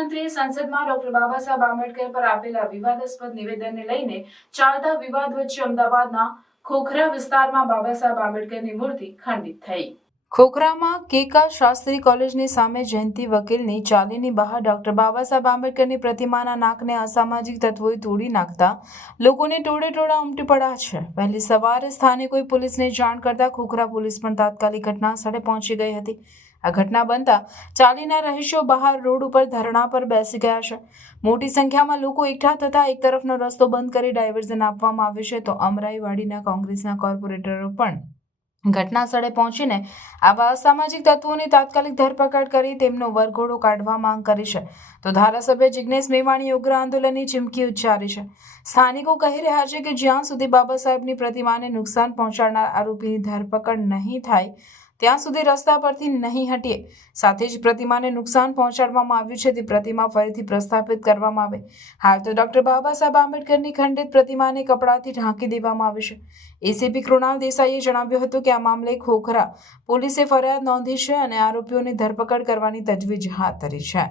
ગૃહમંત્રીએ સંસદમાં ડોક્ટર બાબા સાહેબ આંબેડકર પર આપેલા વિવાદાસ્પદ નિવેદનને લઈને ચાલતા વિવાદ વચ્ચે અમદાવાદના ખોખરા વિસ્તારમાં બાબા સાહેબ આંબેડકરની મૂર્તિ ખંડિત થઈ। ખોખરામાં કેકા શાસ્ત્રી કોલેજની સામે જયંતિ વકીલની ચાલીની બહાર ડોક્ટર બાબા સાહેબ આંબેડકરની પ્રતિમાના નાકને અસામાજિક તત્વોએ તોડી નાખતા લોકોને ટોળે ઉમટી પડ્યા છે। વહેલી સવારે સ્થાનિકોએ પોલીસને જાણ કરતા ખોખરા પોલીસ પણ તાત્કાલિક ઘટના સ્થળે પહોંચી ગઈ હતી। આ ઘટના બનતા ચાલીના રહીશો બહાર રોડ ઉપર ધરણા પર બેસી ગયા છે। મોટી સંખ્યામાં લોકો એકઠા થતા એક તરફનો રસ્તો બંધ કરી ડાયવર્ઝન આપવામાં આવ્યું છે, તો અમરાઈવાડીના કોંગ્રેસના કોર્પોરેટરો પણ ઘટના સ્થળે પહોંચીને આવા અસામાજિક તત્વોની તાત્કાલિક ધરપકડ કરી તેમનો વરઘોડો કાઢવા માંગ કરી છે, તો ધારાસભ્ય જિગ્નેશ મેવાણીએ ઉગ્ર આંદોલનની ચીમકી ઉચ્ચારી છે। સ્થાનિકો કહી રહ્યા છે કે જ્યાં સુધી બાબા સાહેબની પ્રતિમાને નુકસાન પહોંચાડનાર આરોપીની ધરપકડ નહીં થાય ત્યાં સુધી રસ્તા પરથી નહીં હટીએ। સાથે જ પ્રતિમાને નુકસાન પહોંચાડવામાં આવ્યું છે તે પ્રતિમા ફરીથી પ્રસ્થાપિત કરવામાં આવે। હાલ તો ડોક્ટર બાબા સાહેબ આંબેડકરની ખંડિત પ્રતિમાને કપડાથી ઢાંકી દેવામાં આવી છે। એસીપી કૃણાલ દેસાઈએ જણાવ્યું હતું કે આ મામલે ખોખરા પોલીસે ફરિયાદ નોંધી છે અને આરોપીઓની ધરપકડ કરવાની તજવીજ હાથ ધરી છે।